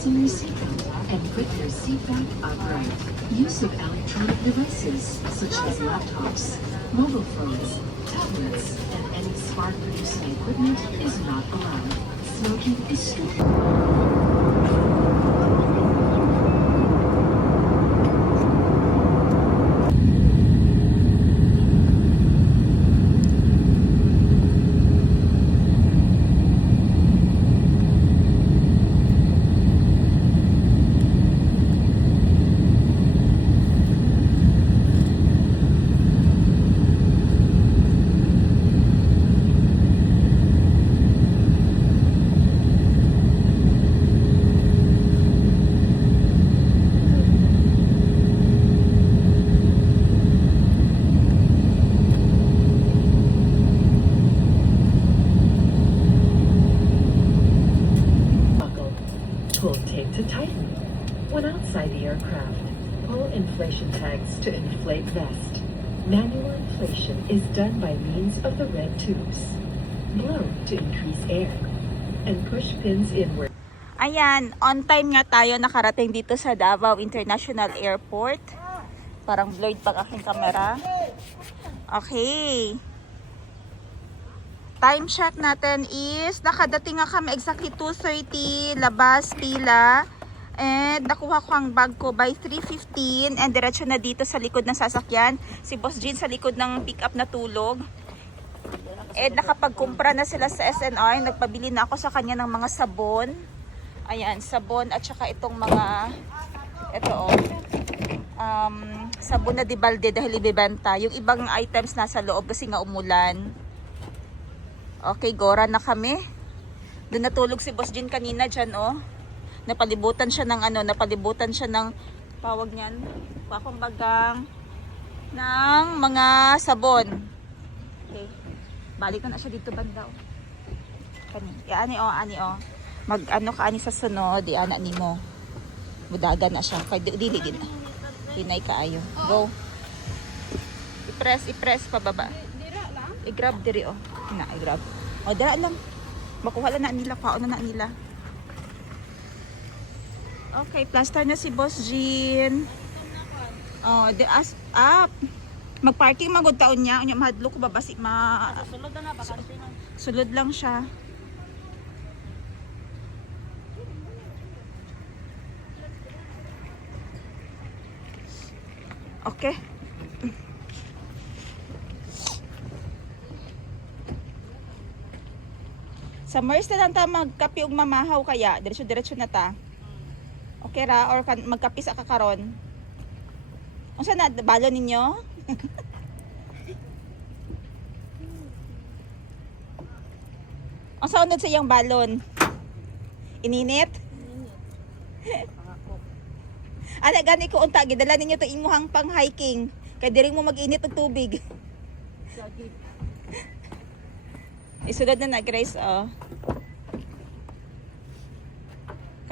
fasten your seatbelt and put your seatbelt upright. Use of electronic devices such as laptops, mobile phones, tablets, and any spark-producing equipment is not allowed. Smoking is strictly buckled. Pull tape to tighten. When outside the aircraft, pull inflation tags to inflate vest. Manual inflation is done by means of the red tubes. Blow to increase air. And push pins inward. Ayan, on time nga tayo nakarating dito sa Davao International Airport. Parang blurred pag aking camera. Okay. Time check natin is, nakadating nga kami exactly 2:30, labas, pila. And nakuha ko ang bag ko by 3:15 and diretso na dito sa likod ng sasakyan. Si Boss Jean sa likod ng pick-up na tulog. And nakapagkumpra na sila sa SNR. Nagpabili na ako sa kanya ng mga sabon. Ayan, sabon at saka itong mga, ito oh, sabon na di balde dahil ibibenta. Yung ibang items nasa loob kasi nga umulan. Okay, gora na kami. Doon natulog si Boss Jean kanina dyan, oh. Napalibutan siya ng ano, napalibutan siya ng, tawag niyan, pakumbagang, ng mga sabon. Okay. Balik na siya dito banda, oh. Kani, ani, oh, ani, oh. Mag-ano ka ani sa sunod, di ana ni mo. Budaga na siya. Kay dili gid. Hinay kaayo. Go. I-press pababa. I-grab diri oh. Na, i-grab. Oh, dira lang. Makuha lang na nila, kaon na nila. Okay, plaster na si Boss Jean. Oh, the as up. Mag-parking magud taon niya, unya mahadlo ko babasi Sulod na bakante na. sulod lang siya. Okay. Sa MERS na lang ta magkapi og mamahaw kaya diretso na ta. Okay ra or magkapi sa kakaron. Unsa na balon ninyo? Ang saunod sa iyang balon. Ininit? Ana gani ko unta gidala ninyo to imuhang pang hiking. Kay diri mo mag-init og tubig. Isulod na Grace oh.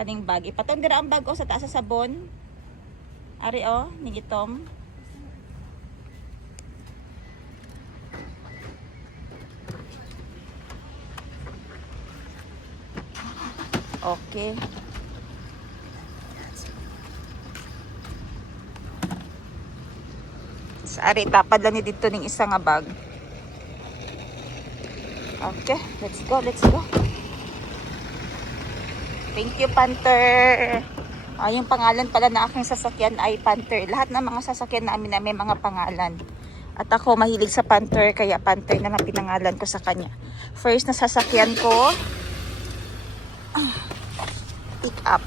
Kaning bag. Ipatong dira ang bag oh sa taas sa sabon. Ari oh, nigitom. Okay. Ari, tapad lang ni dito ng isa nga bag. Okay, let's go. Thank you, Panther. Yung pangalan pala na aking sasakyan ay Panther. Lahat ng mga sasakyan namin na may mga pangalan. At ako mahilig sa Panther, kaya Panther na lang pinangalan ko sa kanya. First na sasakyan ko, pick up.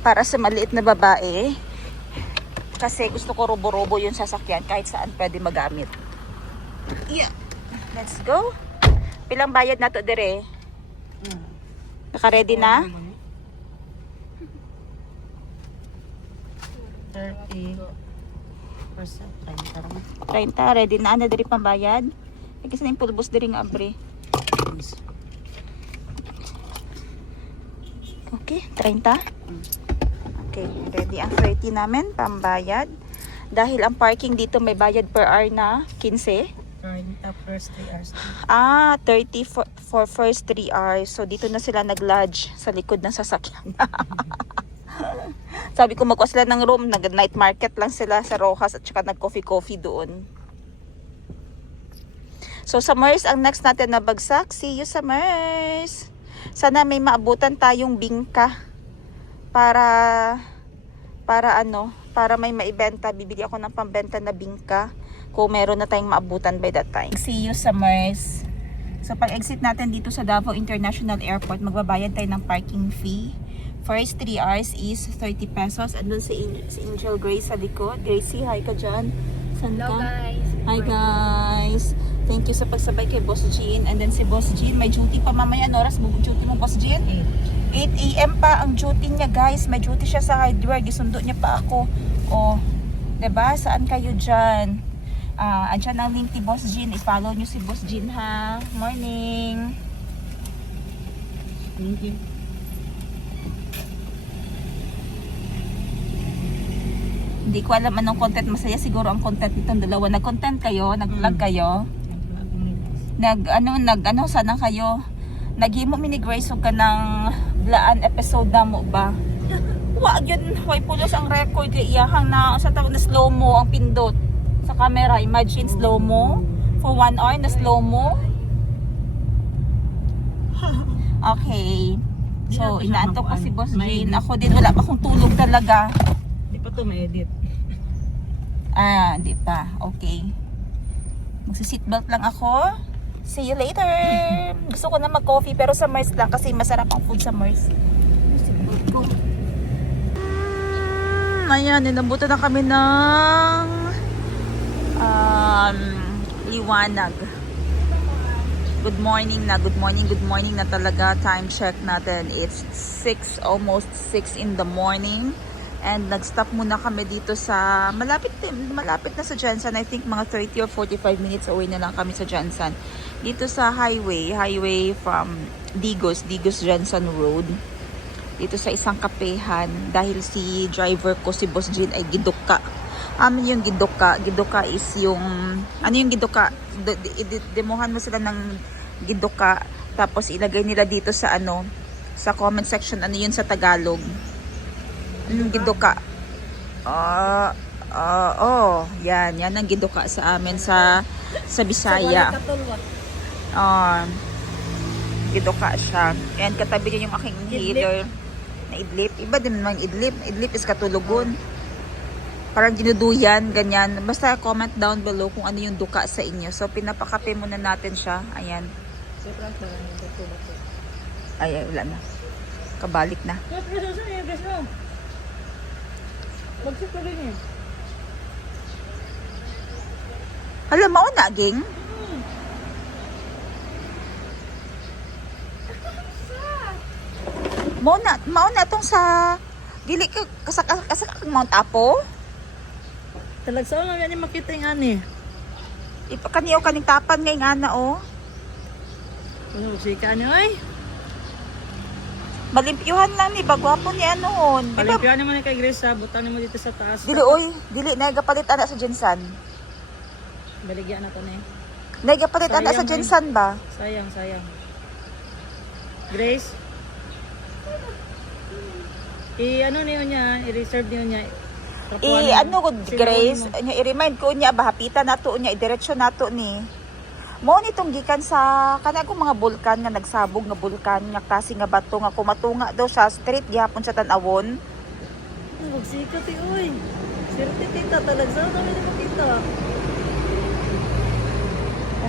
Para sa maliit na babae, kasi gusto ko robo-robo yung sasakyan kahit saan pwede magamit. Yeah. Let's go. Pilang bayad na to dire? Naka-ready na? 30%. 30, ready na. Ano diri pambayad? Kasi na yung pulbos diri nga abre. Okay, 30. Okay, ready ang 30 namin, pambayad. Dahil ang parking dito may bayad per hour na 15. 30 first 3 hours. 30 for first 3 hours. So dito na sila nag-lodge sa likod ng sasakyan. Sabi ko magkuha sila ng room, nag-night market lang sila sa Rojas at saka nag-coffee doon. So sa Mars ang next natin na bagsak. See you sa Mars. Sana may maabutan tayong bingka para may maibenta. Bibili ako ng pambenta na bingka kung meron na tayong maabutan by that time. See you sa Mars. So pag exit natin dito sa Davao International Airport, magbabayad tayo ng parking fee. First 3 hours is 30 pesos. Andun si Angel Grace sa likod. Gracie, hi ka dyan. Saan ka? Hello guys. Hi guys. Thank you sa pagsabay kay Boss Jean. And then si Boss Jean, may duty pa mamaya. Ano oras mo duty mo, Boss Jean? 8 AM pa ang duty niya, guys. May duty siya sa hardware. Gisundo niya pa ako. O, diba? Saan kayo dyan? Andyan ang link ni Boss Jean. I-follow nyo si Boss Jean, ha? Morning. Thank you. Hindi ko alam anong content. Masaya siguro ang content nitong dalawa. Nag-content kayo? Nag-vlog kayo? Sana kayo? Naghimo mini Grace ka ng blaan episode na mo ba? Wag yun, why pulos ang record kay iyahang na sa tawag na slow mo ang pindot sa camera. Imagine slow mo for 1 hour na slow mo. Okay. So, inaantok pa si Boss Jean. Ako din, wala pa akong tulog talaga. Di pa to ma-edit. Di pa. Okay. Magsi-seatbelt lang ako. See you later. Gusto ko na mag-coffee pero sa Mars lang kasi masarap ang food sa Mars. Seatbelt ko. Ayan, nilambutan na kami ng liwanag. Good morning na talaga. Time check natin. It's 6, almost 6 in the morning. And nag-stop muna kami dito sa malapit na sa Jensen. I think mga 30 or 45 minutes away na lang kami sa Jensen. Dito sa highway from Digos Jensen Road. Dito sa isang kapehan dahil si driver ko si Boss Jean ay giduka. Amin yung giduka. Giduka is yung ano yung giduka? Demohan mo sila ng giduka tapos ilagay nila dito sa sa comment section ano yun sa Tagalog. Giduka. Yan ang giduka sa amin sa Bisaya. Giduka siya. And katabi niya yung aking inhaler na idlip. Iba din naman idlip. Idlip is katulugon. Parang ginuduyan, ganyan. Basta comment down below kung ano yung duka sa inyo. So pinapakape muna natin siya. Ayan. Ay, wala na. Kabalik na. Magsip ka rin eh. Alam mo na, ging? Mauna tong sa dili ka kasaka Mount Apo. Talagsaw na yan yung makita yung ani. Ipakaniyo kaning tapan ngay ana oh. Ano, sika niyo ay? Malimpyuhan lang ni bagwapo ni ano. Di ba? Palimpyuhan naman kay Grace ha. Butan mo dito sa taas. Dili nagapalit ana sa Jensan. Baligyan na to na eh. Nagapalit ana sa Jensan ba? Sayang. Grace? I-ano niyo niya, i-reserve niyo niya. Grace, i-remind ko niya bahapitan nato niya, idiretso nato ni. Mo nitong gikan sa kanang mga bulkan nga nagsabog nga bulkan nga kasi nga bato nga kumatunga daw sa street gihapon sa tan-awon. Magsikat eh, uy. Sirte tita, talagsaw namin yung makita.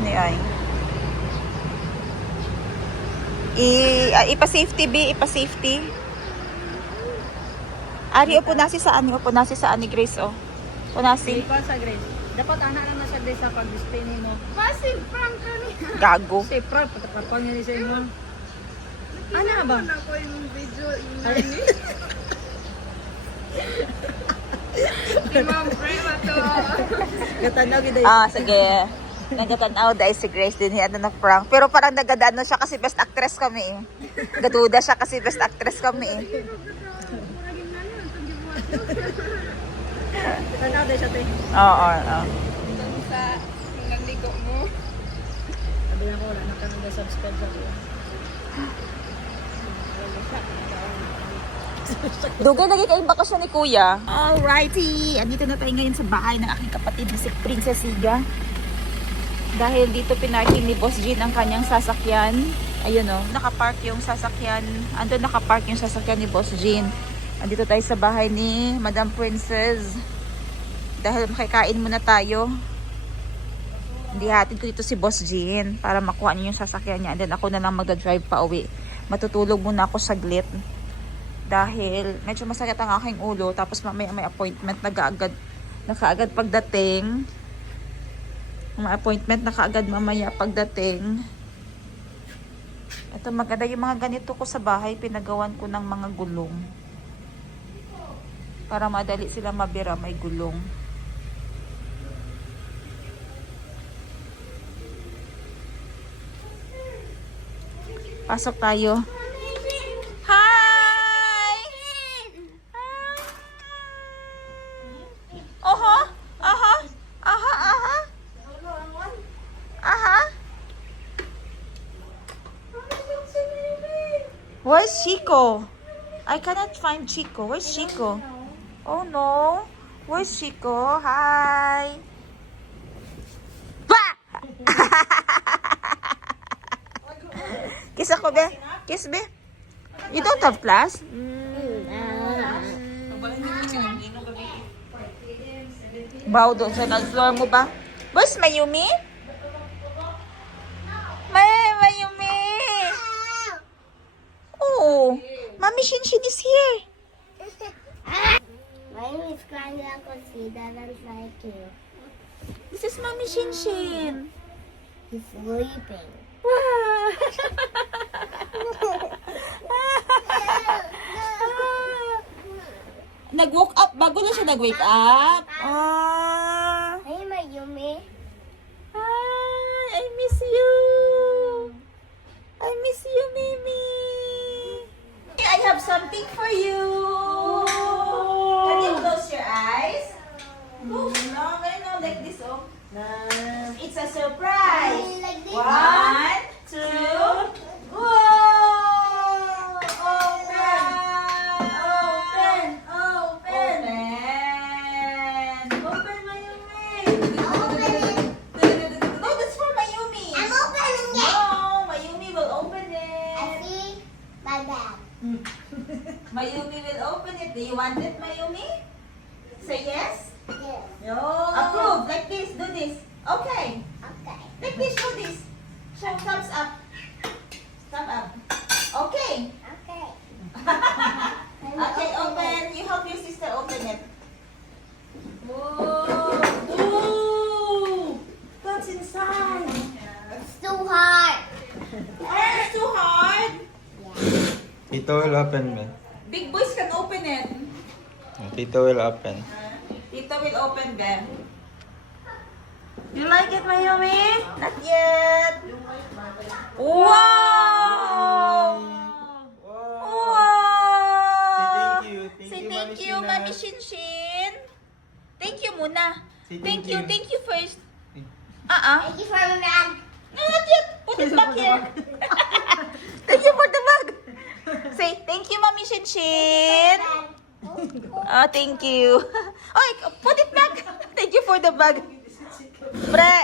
Ano ay? Ipa-safety. Ari upo nasi sa ani Grace oh. Punasi. Ikaw sa Grace. Dapat anak na sa Grace sa pag-display nimo. Massive prank kami. Gago. Say prank patapapang niya ni sa imo. Ano ba? Ako yung video ini. Di ma'am prank to. Gatanaw gid. Sige. Nagatanaw dahil si Grace din yan na prank. Pero parang nagadano siya kasi best actress kami eh. Gaduda siya kasi best actress kami eh. Tanaw dai siya te. Oo. Sa nagligo mo. Sabi na ko, wala na ka nag-subscribe sa ko. Dugay lagi kayong bakasyon ni Kuya. Alrighty! Andito na tayo ngayon sa bahay ng aking kapatid na si Princess Siga. Dahil dito pinarking ni Boss Jean ang kanyang sasakyan. Ayun o, nakapark yung sasakyan. Andun nakapark yung sasakyan ni Boss Jean. Andito tayo sa bahay ni Madam Princess. Dahil makikain muna tayo. Hindi hatid ko dito si Boss Jean para makuha niyo yung sasakyan niya. And then ako na lang magdadrive pa uwi. Matutulog muna ako saglit. Dahil medyo masakit ang aking ulo. Tapos mamaya may appointment na kaagad pagdating. May appointment na kaagad mamaya pagdating. Ito maganda yung mga ganito ko sa bahay. Pinagawan ko ng mga gulong. Para madali sila mabira, may gulong. Pasok tayo. Hi! Oho! Aha! Aha! Aha! Aha! Where's Chico? I cannot find Chico. Where's Chico? Oh no. Where's Chico? Hi. Bah! Kiss ako, be. Kiss, be. You don't have class? Bow doon sa nag-floor mo ba? Where's Mayumi? Mayumi! Oh, Mommy Shinshin is here. My name is crying because he doesn't like you. This is Mommy Shinshin. He's sleeping. Nag-woke up. Bago na siya nag-wake up. Ah. Hey, Mayumi. Hi, I miss you. I miss you, Mimi. I have something for you. Can you close your eyes? Oh, no, like this, oh. It's a surprise. Like this. 1, 2, whoa! Open! Open! Mayumi! Open it. No, that's for Mayumi. I'm opening it. No, Mayumi will open I it. see my bag. Mayumi will open it. Do you want it, Mayumi? Say yes? Yes. No. Approve. Like this. Do this. Okay. Okay. Like this. Do this. Show thumbs up. Thumb up. Okay. Okay. Okay, open. You help your sister open it. Whoa. Ooh. What's inside? It's too hard. It's too hard. Tito will open, man. Big boys can open it. Tito will open. Tito will open, Ben. You like it, Mayumi? Not yet. Wow! Wow! Say thank you, Mami Shinshin. Thank you muna. Say Thank thank you, you. thank you first. Thank you for my bag. No, not yet. Put it back here. Thank you for the bag. Say thank you, Mami Shinshin. Oh, thank you. Oy, put it back. Thank you for the bag. Pre,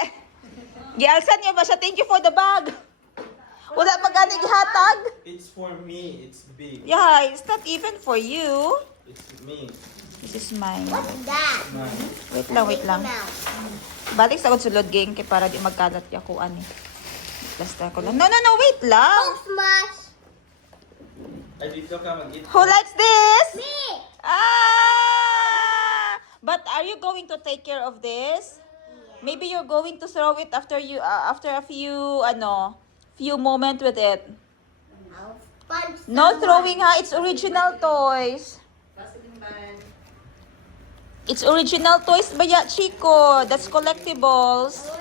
gialsan niyo ba siya? Thank you for the bag. Wala pa gani gihatag? It's for me. It's big. Yeah, it's not even for you. It's me. This is mine. What's that? Mine. Wait lang. Mouse. Balik sa sulod gang kay para di magkalat ya ko ani. Basta ko lang. No, wait lang. Oh, smash. Ay, dito ka mag-eat. Who likes this? Me. Ah! But are you going to take care of this? Maybe you're going to throw it after a few moments with it. I'll punch No someone. throwing ha, it's original toys. It's original toys ba ya, Chico? That's collectibles.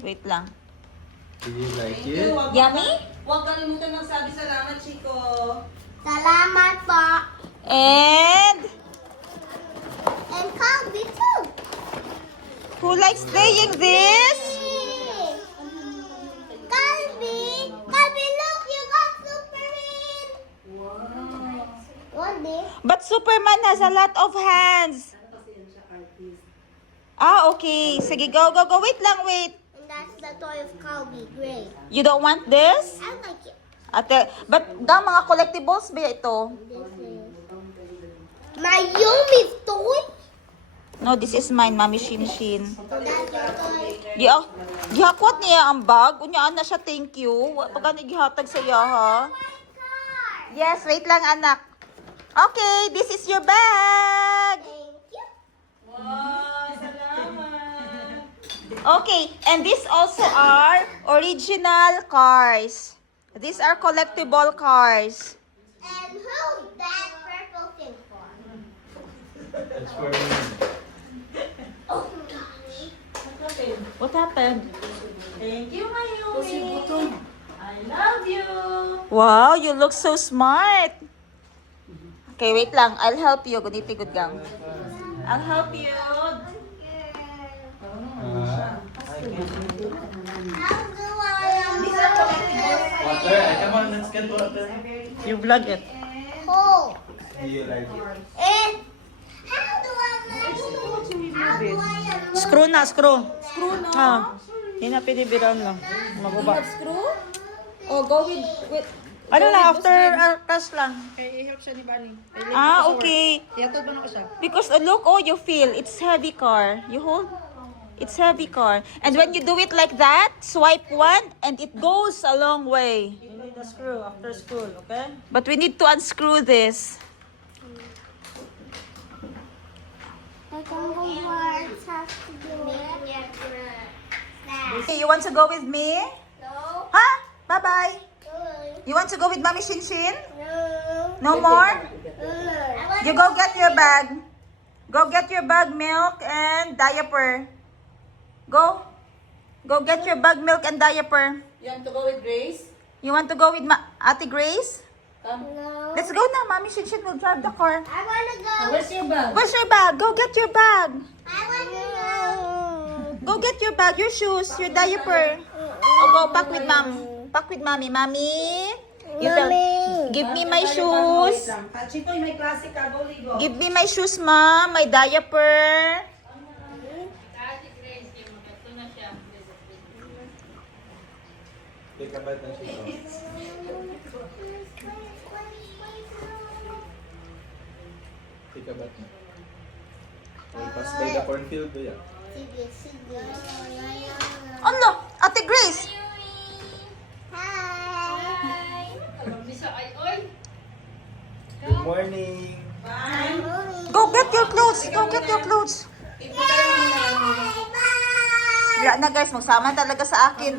Wait lang. Do you like it? Yummy? Huwag kalimutan magsabi salamat, Chico. Salamat po. And And Calbee too. Who likes playing this? Calvin! Calvin, look! You got Superman! What this? But Superman has a lot of hands. Ah, okay. Sige, go. Wait lang, wait. And that's the toy of Calvin. Great. You don't want this? I like it. Ate, but mga collectibles ba ito? This is my Yumi's toy. No, this is mine, Mami Shinshin. So that's your toy. Gihakwat niya ang bag. Unyaan na siya, thank you. Pagka gihatag sa iya, ha? Yes, wait lang, anak. Okay, this is your bag. Thank you. Wow, salamat. Okay, and these also are original cars. These are collectible cars. And who's that purple thing for? That's for me. Oh gosh. What happened? Thank you, Mayumi. I love you. Wow, you look so smart. Okay, wait lang. I'll help you. Guniti good gang. I'll help you. How do I Water, come on, let's get water. You vlog it. hold? Do you like it? And how do I unlock? Screw na, screw. Screw na. Ah, hindi na pinibiran lang. Maguba. Screw? Oh, go with Ano lang, after class lang. Kaya i-help siya ni Bunny. Ah, okay. Iyatod ba na ko siya? Because look, oh, you feel, it's heavy car. You hold, it's heavy car. And when you do it like that, swipe one, and it goes a long way. You need a screw after school, okay? But we need to unscrew this. I can go where it has to do it. Okay, you want to go with me? No. Huh? Bye-bye. You want to go with Mommy Shinshin? No. No more? I You go get your bag. Go get your bag, milk, and diaper. Go. Go get your bag, milk, and diaper. You want to go with Grace? You want to go with Ate Grace? Come. No. Let's go now. Mommy Shinshin will drive the car. I wanna go. Where's your bag? Where's your bag? Go get your bag. I wanna go. Go get your bag, your shoes, your diaper. Oh, go pack with mom. Pack with mommy. Mommy, you tell, give me my shoes. Chito, may klase ka. Go, Ligo. Give me my shoes, mom. My diaper. Take a bite na siya. Take a bite na. We'll pass by the cornfield ba yan? Sige, sige. Ano? Ate Grace. Hi. Good morning! Go get your clothes. Go get your clothes. Wala na guys, magsama talaga sa akin.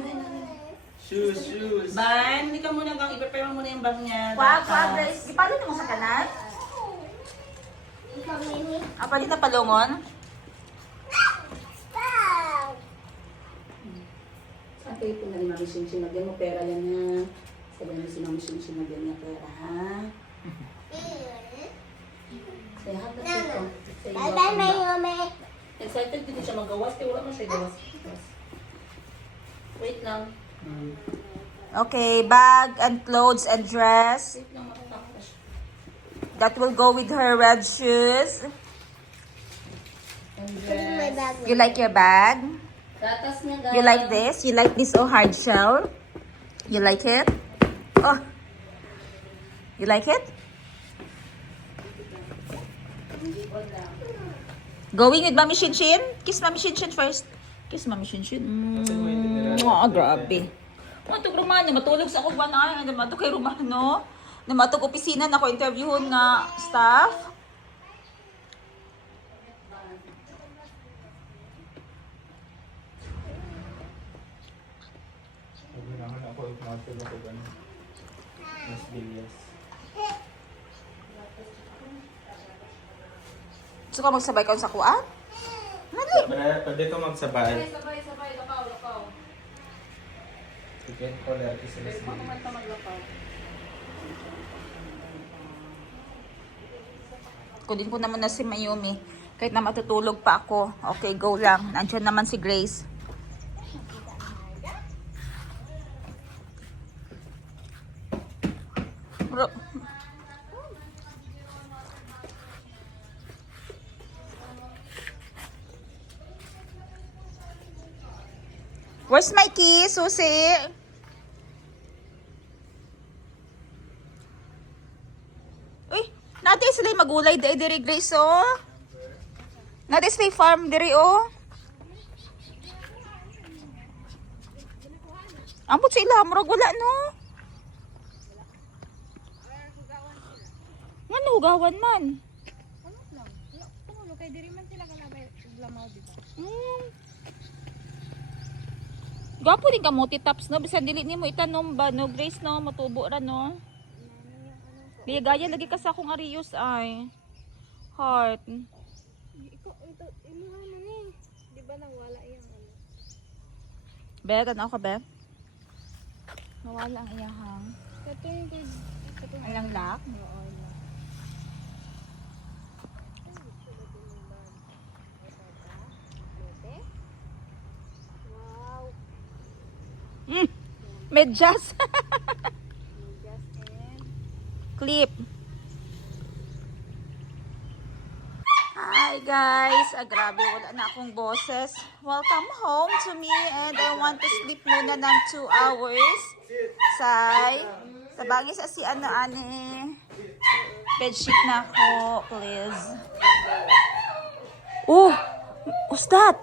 Shoes, shoes! Ban, hindi ka muna gang i-prepare mo muna yung bag niya. Wag, Dapat. wag guys. Ipalo na mo sa kanan. Apali na palungon. Sa kayo po na rin Mami Shinshin, nagyan mo pera yan na. Sabi namin si Mami Shinshin, nagyan niya pera, ha? Say hug na Chito. Say Bye bye, my mommy. Excited din siya magawas, pero wala mo siya gawas. Wait lang. Okay, bag and clothes and dress. Wait lang, makatapos siya. That will go with her red shoes. And My bag. You like your bag? gatas niya, guys. You like this? You like this hard shell? You like it? Oh. You like it? Going with Mami Shinshin? Kiss Mami Shinshin first. Kiss Mami Shinshin. Grabe. Mato Romano, matulog sa ako ba na? Mato kay Romano. Namatog opisina na ako interviewon nga staff. Sabi naman ako, ipinasul ako gano'n. Mas bilyas. Gusto ka magsabay ka sa kuan? Nali. Pwede ko magsabay. Sabay, lakaw. Sige, ko lagi sa mas bilyas. Kunin ko naman na si Mayumi. Kahit na matutulog pa ako. Okay, go lang. Nandiyan naman si Grace. Bro. Where's my key, Susie? Uy, natin sila yung magulay diri Grace, oh. Natin sila yung farm diri, oh. Ambot sila, murag wala, no? Nga hugawan man. Kay diri man sila kalabay lamaw di ba? Gapo din ka multi-taps, no? Bisan dili nimo itanom ba, no? Grace, no? Matubo ra, no? Gaya lagi ka sa akong Arius, ay. Heart. Ito imuha na ni. Di ba nang wala iyang ano? Be, tanaw ka, be? Nawala ang iyahang. Katong Alang lock? wow. Medyas. Clip. Hi guys. Grabe, wala na akong boses. Welcome home to me and I want to sleep muna ng 2 hours. Sa bangis si ano ani. Bedsheet na ako, please. Oh, what's that?